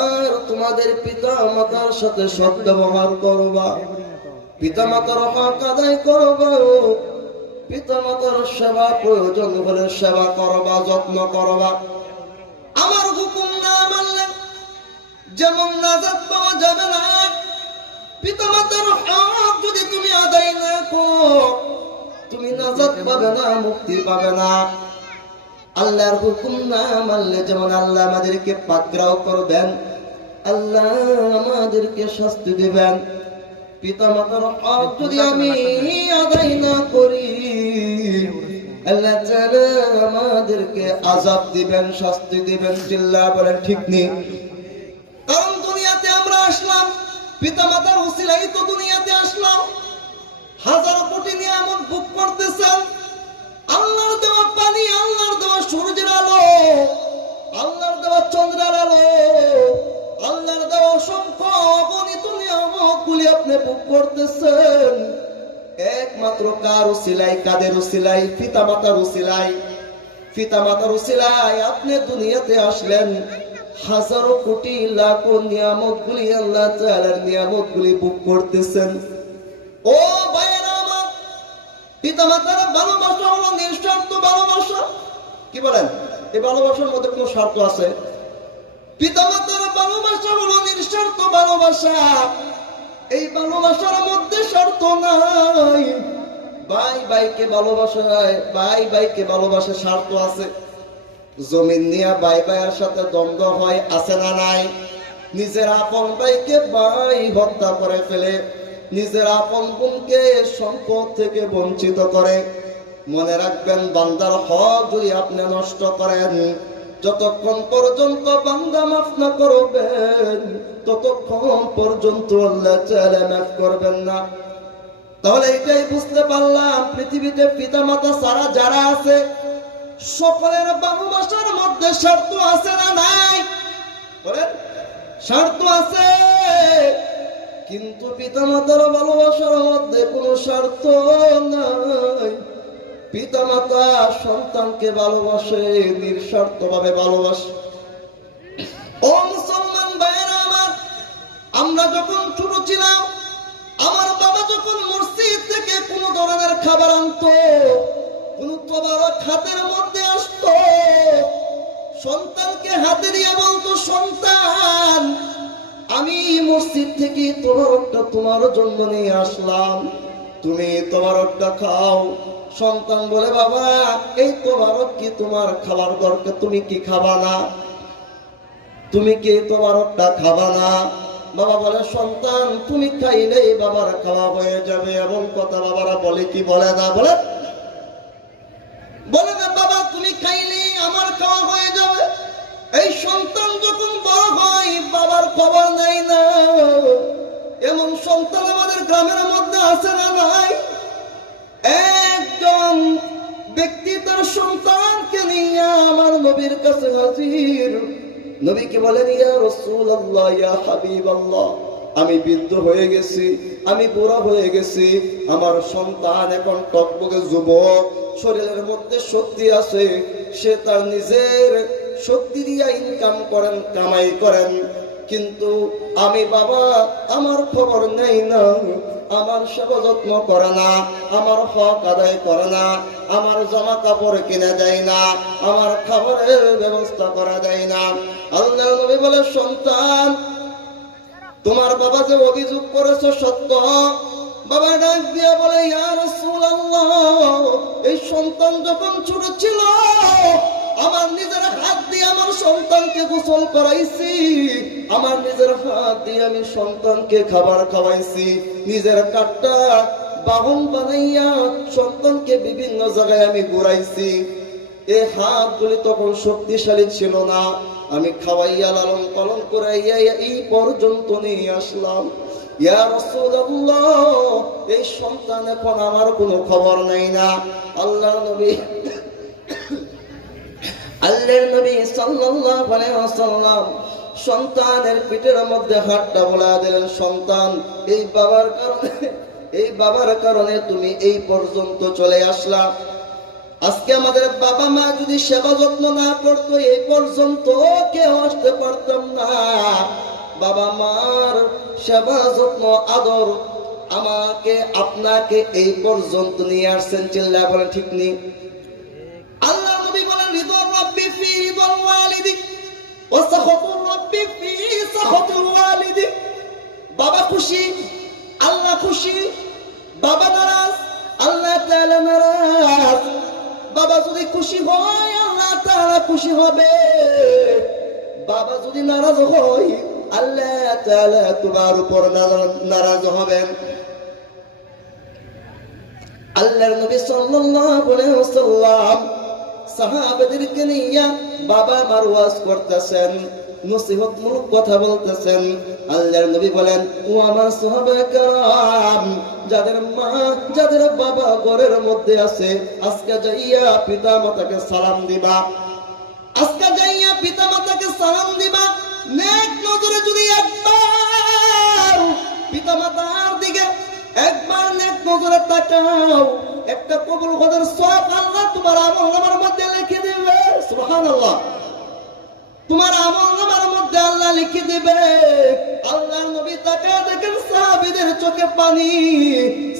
আর তোমাদের পিতা মাতার সাথে সদ্ব্যবহার করবা, পিতা মাতার হক আদায় করবা, পিতা মাতার সেবা প্রয়োজন হলে সেবা করবা, যত্ন করবা। আমার হুকুম না মানলে যেমন নাজাত পাওয়া যাবে না, পিতা মাতার হক যদি তুমি আদায় না করো তুমি নাজাত পাবে না, মুক্তি পাবে না। আল্লাহর হুকুম না মানলে যেমন আল্লাহ আমাদেরকে পাকড়াও করবেন, আল্লাহ আমাদেরকে শাস্তি দিবেন। পিতা মাতার হক যদি আমি আদায় না করি আল্লাহ তাআলা আমাদেরকে আযাব দিবেন, শাস্তি দিবেন। চিল্লা বলেন ঠিক নেই? কারণ দুনিয়াতে আমরা আসলাম পিতা মাতার উসিলাই তো দুনিয়াতে আসলাম। হাজার কোটি নিয়ামত ভোগ করতেছেন, আল্লাহর দেওয়া পানি, আল্লাহর দেওয়া সূর্যের আলো, আল্লাহর দেওয়া চন্দ্রের আলো, আল্লাহর দেওয়া অসংখ্য অগণিত নিয়ামতগুলি আপনি ভোগ করতেছেন একমাত্র কার উসিলাই? কাদের উসিলাই? পিতা মাতার উসিলাই। পিতা মাতার উসিলাই আপনি দুনিয়াতে আসলেন, হাজারো কোটি লাখো নিয়ামতগুলি আল্লাহ তাআলার নিয়ামতগুলি ভোগ করতেছেন। ও ভাইয়েরা আমার, পিতা মাতার ভালোবাসা হলো নিঃস্বার্থ ভালোবাসা। কি বলেন? এই ভালোবাসার মধ্যে কোনো স্বার্থ আছে? পিতা মাতার ভালোবাসা হলো নিঃস্বার্থ ভালোবাসা, এই ভালোবাসার মধ্যে স্বার্থ নাই। ভাই ভাইকে ভালোবাসা হয়, ভাই ভাইকে ভালোবাসা, স্বার্থ আছে। জমিন নিয়ে ভাই ভাইয়ের সাথে দ্বন্দ্ব হয়, আছে না নাই? নিজের আপন ভাইকে ভাই হত্যা করে ফেলে, নিজের আপন বোনকে সম্পদ থেকে বঞ্চিত করে। মনে রাখবেন, বান্দার হক যদি আপনি নষ্ট করেন, যতক্ষণ পর্যন্ত বান্দা মাফ না করবেন ততক্ষণ পর্যন্ত আল্লাহ তাআলা মাফ করবেন না। তাহলে এটাই বুঝতে পারলাম, পৃথিবীতে পিতা মাতা ছাড়া যারা আছে সকলের ভালোবাসার মধ্যে স্বার্থ আছে না নাই? বলেন, স্বার্থ আছে। কিন্তু পিতা মাতার ভালোবাসার মধ্যে কোনো স্বার্থ নাই। পিতা মাতা সন্তানকে ভালোবাসে, নিঃস্বার্থ ভাবে ভালোবাসে। ও মুসলমান ভাইয়েরা আমার, আমরা যখন ছোট ছিলাম, আমার বাবা যখন মসজিদ থেকে কোনো ধরনের খাবার আনতো, কোন তোবারক হাতের মধ্যে আসতো, সন্তানকে হাতে দিয়ে বলতো, সন্তান আমি মসজিদ থেকে তোবারকটা তোমার জন্য নিয়ে আসলাম, তুমি তোবারকটা খাও। সন্তান বলে, বাবা এই তোবারক কি তোমার খাবার দরকার? তুমি কি খাবা না? তুমি কি তোবারকটা খাবা না? বাবা বলে, সন্তান তুমি খাইলেই বাবার খাওয়া হয়ে যাবে। এমন কথা বাবারা বলে কি বলে না? বলে বলে না, বাবা তুমি খাইলে আমার খাওয়া হয়ে যাবে। এই সন্তান যখন বড় হয় বাবার খবর নাই না, এমন সন্তান আমাদের গ্রামের মধ্যে আছে না নাই? একজন ব্যক্তি তার সন্তানকে নিয়ে আমার নবীর কাছে হাজির। নবীকে বলেন, ইয়া রাসূলুল্লাহ, ইয়া হাবিবাল্লাহ, আমি বৃদ্ধ হয়ে গেছি, আমি বুড়া হয়ে গেছি, আমার সন্তান এখন টকবকে যুবক, শরীরের মধ্যে শক্তি আছে, সে তার নিজের শক্তি দিয়ে ইনকাম করেন, কামাই করেন, কিন্তু আমি বাবা আমার খবর নেই না, আমার সেবা যত্ন করে না, আমার হক আদায় করে না, আমার জামা কাপড় কিনে দেয় না, আমার খাবারের ব্যবস্থা করা যায় না। আল্লাহর নবী বলে, সন্তান তোমার বাবা যে অভিযোগ করেছে সত্য। বাবা ডাক দিয়া বলে, ইয়া রাসূলুল্লাহ, এই সন্তান যখন ছোট ছিল আমার নিজের হাত দিয়ে আমার সন্তানকে গোসল করাইছি, আমার নিজের হাত দিয়ে আমি সন্তানকে খাবার খাওয়াইছি, নিজের কাটটা বাহন বানাইয়া সন্তানকে বিভিন্ন জায়গায় আমি ঘুরাইছি। এই হাতগুলি তখন শক্তিশালী ছিল না, আমি খাওয়াইয়া লালন পালন করাইয়া এই পর্যন্ত নিয়ে আসলাম। ইয়া রাসূলুল্লাহ, এই সন্তান এখন আমার কোনো খবর নাই না। আল্লাহর নবী সাল্লাল্লাহু আলাইহি ওয়াসাল্লাম সন্তানের পিঠের মধ্যে হাতটা বুলাইয়া দিলেন, সন্তান এই বাবার কারণে তুমি এই পর্যন্ত চলে আসলা। আজকে আমাদের বাবা মা যদি সেবা যত্ন না করতো এই পর্যন্ত কেউ আসতে পারতাম না। বাবা মার সেবা যত্ন আদর আমাকে আপনাকে এই পর্যন্ত নিয়ে আসছেন, চিল্লায় বলেন ঠিক নেই? আল্লাহ নবী বলেন রিদওয়ান রাব্বি ফি রিদওয়াল ওয়ালিদি ওয়া সাখাতুর রাব্বি ফি সাখাতুল ওয়ালিদি। বাবা খুশি, আল্লাহ খুশি। বাবা নারাজ, আল্লাহ তাআলা নারাজ। বাবা যদি খুশি হয়, আল্লাহ তাআলা খুশি হবে। বাবা যদি নারাজ হয়, আল্লাহ তাআলা তোমার উপর নারাজ হবেন। আল্লাহর নবী সাল্লাল্লাহু আলাইহি ওয়াসাল্লাম সাহাবাদেরকে নিয়ে বাবা মার ওয়াজ করতেছেন, নসিহতমূলক কথা বলতেছেন। আল্লাহর নবী বলেন, ও আমার সাহাবায়ে কেরাম, যাদের মা যাদের বাবা ঘরের মধ্যে আছে, আজকে যাইয়া পিতা মাতাকে সালাম দিবা। আজকে যাইয়া পিতা মাতাকে সালাম দিবা। নেক নজরে যদি একবার পিতা মাতার দিকে একবার নেক নজরে তাকাও, একটা কবুল হজের সওয়াব আল্লাহ তোমার আমলনামার মধ্যে লিখে দিবে। সুবহানাল্লাহ, তোমার আমলনামার মধ্যে আল্লাহ লিখে দিবে। আল্লাহর নবী তাকায় দেখেন সাহাবীদের চোখে পানি।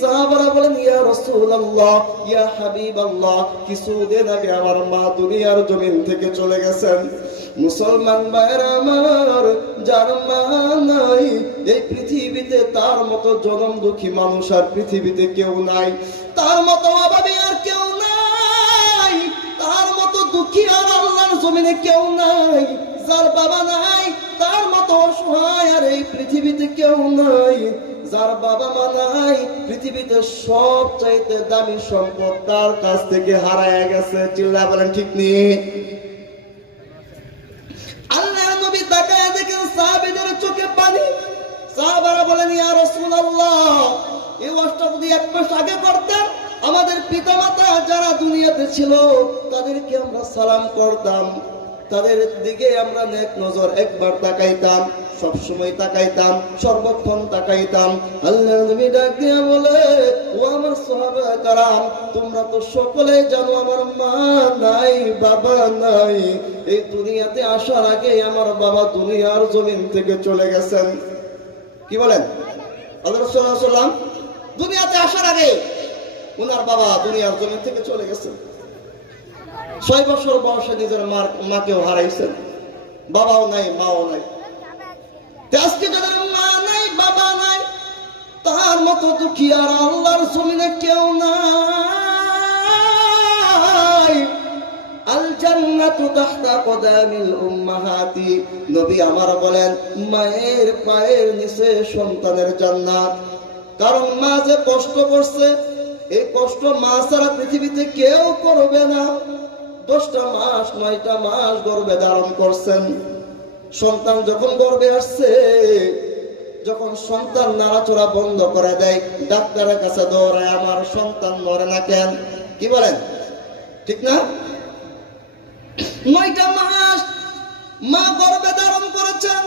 সাহাবারা বলেন, ইয়া রাসূলুল্লাহ, ইয়া হাবিবাল্লাহ, কিছুদিন আগে আমার মা দুনিয়ার জমিন থেকে চলে গেছেন। মুসলমান ভাইরা আমার, যার মা নাই এই পৃথিবীতে, তার মতো জনম দুঃখী মানুষ আর পৃথিবীতে কেউ নাই। তার মতো অভাবী আর কেউ নাই। তার মতো দুঃখী আর আল্লাহর জমিনে কেউ নাই। যার বাবা নাই, তার মতো অসহায় আর এই পৃথিবীতে কেউ নাই। যার বাবা মা নাই, পৃথিবীতে সব চাইতে দামি সম্পদ তার কাছ থেকে হারায় গেছে। চিল্লায় বলেন ঠিক নেই? আল্লাহর নবী তাকায় দেখেন সাহাবীদের চোখে পানি। সাহাবারা বলেন, ইয়া রাসূলুল্লাহ, এই ওয়াজটা যদি এক মাস আগে করতেন, আমাদের পিতামাতা যারা দুনিয়াতে ছিল তাদেরকে আমরা সালাম করতাম, তাদের দিকে আমরা নেক নজর একবার তাকাইতাম, সব সময় তাকাইতাম, সর্বক্ষণ তাকাইতাম। আল্লাহর নবী ডাক দিয়ে বলে, ও আমার সাহাবায়ে কেরাম, তোমরা তো সকলেই জানো আমার মা নাই, বাবা নাই। এই দুনিয়াতে আসার আগে আমার বাবা দুনিয়ার জমিন থেকে চলে গেছেন। কি বলেন? আল্লাহ রাসূল সাল্লাল্লাহু আলাইহি ওয়াসাল্লাম দুনিয়াতে আসার আগে ওনার বাবা দুনিয়ার জমিন থেকে চলে গেছেন। 6 বছর বয়সে নিজের মাকেও হারাইছেন। বাবাও নাই, মাও নাই। আজকে যাদের মা নাই, বাবা নাই, তার মতো দুঃখী আর আল্লাহর জমিনে কেউ নাই। আল জান্নাতু তাহতা কদামিল উম্মাহাতি। নবী আমার বলেন, মায়ের পায়ের নিচে সন্তানের জান্নাত। কারণ মা যে কষ্ট করছে, এই কষ্ট মা ছাড়া পৃথিবীতে কেউ করবে না। 10টা মাস 9টা মাস গর্ভে ধারণ করছেন। সন্তান যখন গর্ভে আসছে, যখন সন্তান নাড়াচড়া বন্ধ করে দেয়, ডাক্তারের কাছে দৌড়ায়, আমার সন্তান মরে না কেন? কি বলেন? ঠিক না? 9টা মাস মা গর্ভে ধারণ করেছেন।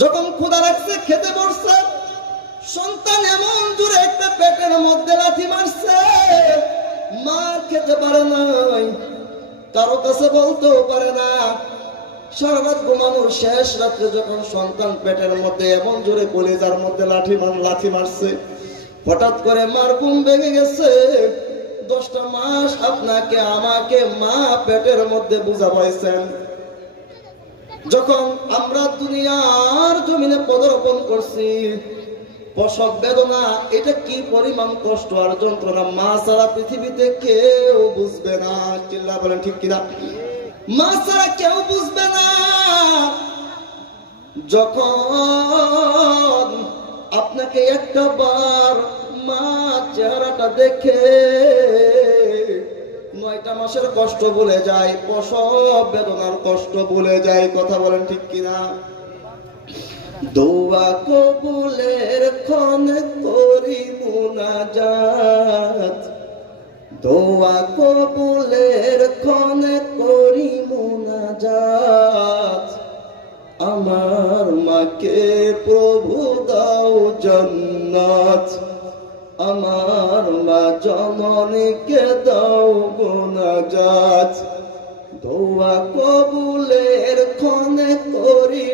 যখন ক্ষুধা লাগছে, খেতে বসছে, সন্তান এমন জোরে একটা পেটের মধ্যে লাথি মারছে, মা খেতে পারে নাই, কারো কাছে বলতেও পারে না। সারা রাত ঘুমানোর শেষ রাত্রে যখন সন্তান পেটের মধ্যে এমন জোরে কলিজার মধ্যে লাথি মারছে, হঠাৎ করে মার ঘুম ভেঙে গেছে। 10টা মাস আপনাকে আমাকে মা পেটের মধ্যে বুঝা পাইছেন। যখন আমরা দুনিয়ার জমিনে পদার্পণ করছি, প্রসব বেদনা, এটা কি পরিমাণ কষ্ট আর যন্ত্রণা মা ছাড়া পৃথিবীতে কেউ বুঝবে না। চিল্লা বলেন ঠিক কিনা? মা ছাড়া কেউ বুঝবে না। যখন আপনাকে একটা বার মা চেহারাটা দেখে 9টা মাসের কষ্ট ভুলে যায়, প্রসব বেদনার কষ্ট ভুলে যায়। কথা বলেন ঠিক কিনা? দোয়া কবুলের ক্ষণে করি মুনাজাত, দোয়া কবুলের ক্ষণে করি মুনাজাত। আমার মাকে প্রভু দাও জান্নাত, আমার মা জননীকে দাও গুনাজাত। দোয়া কবুলের ক্ষণে করি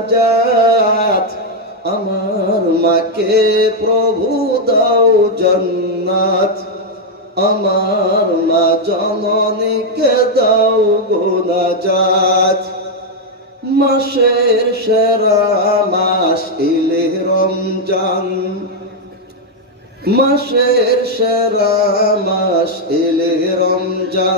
নাজাত, আমার মাকে প্রভু দাও জান্নাত, আমার মা জননীকে দাও গো নাজাত। মাসের সেরা মাস এলে রমজান, মাসের সেরা মাস এলে রমজান।